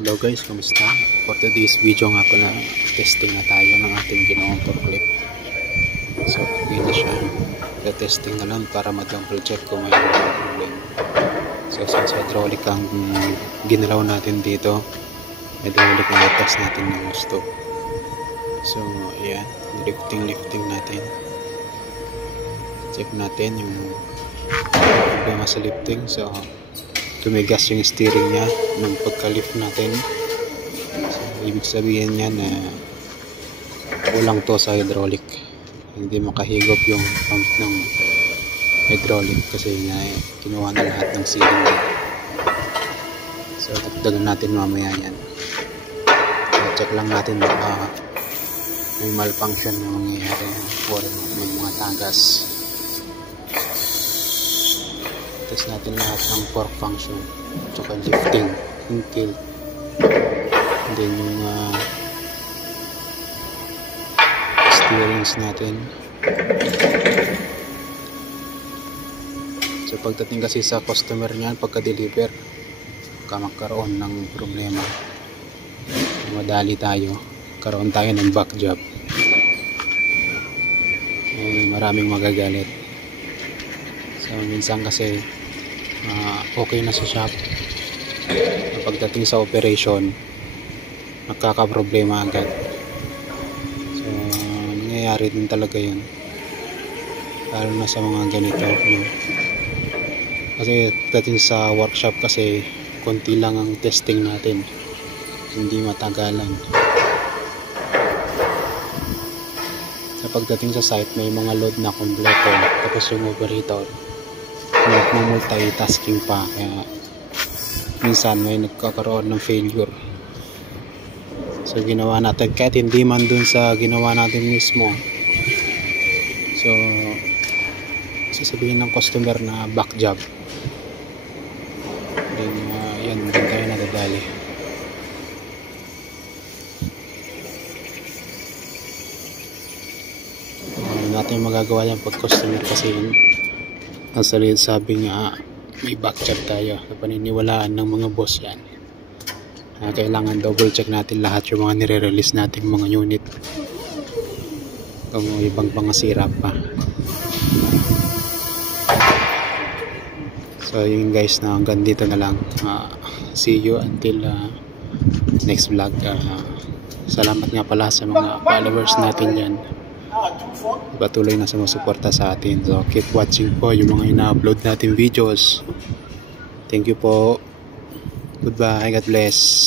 Hello guys, kamusta? For today's video nga pala, testing na tayo ng ating ginawang forklift. So, yun na siya. Testing na lang para ma-double check kung may problem. So, since hydraulic ang ginalaw natin dito, hydraulic na test natin ng gusto. So, ayan, lifting natin. Check natin yung problema sa lifting. So, tumigas yung steering niya ng pagka-lift natin. So, ibig sabihin niya na kulang to sa hydraulic, hindi makahigop yung pump ng hydraulic kasi kinuha na lahat ng cylinder. So dagdagan natin mamaya yan. So, check lang natin baka may malfunction na mangyayari or may mga tagas. Test natin lahat ng fork function, tsaka lifting, yung tilt, and then yung steerings natin. So pagdating kasi sa customer niyan, pagka-deliver, magkaroon ng problema, madali tayo, karoon tayo ng back job, maraming magagalit. So minsan kasi okay na sa shop, pagdating sa operation nagkakaproblema agad. So nangyayari din talaga yun, lalo na sa mga ganito, no? Kasi pagdating sa workshop kasi konti lang ang testing natin, hindi matagalan. Sa pagdating sa site may mga load na kompleto, tapos yung operator nagmumultitasking pa, kaya minsan may nagkakaroon ng failure. So ginawa natin, kahit hindi man dun sa ginawa natin mismo, so sasabihin ng customer na back job, then yan din tayo nadadali. Natin magagawa yan pag customer kasi ang sabi nga may back job tayo, na paniniwalaan ng mga boss yan. Kailangan double check natin lahat yung mga nire-release natin mga unit kung ibang pangasira pa. So yun guys, na hanggang dito na lang. See you until next vlog. Salamat nga pala sa mga followers natin yan, patuloy na sumusuporta sa atin. So keep watching po yung mga ina-upload natin videos. Thank you po. Goodbye. God bless.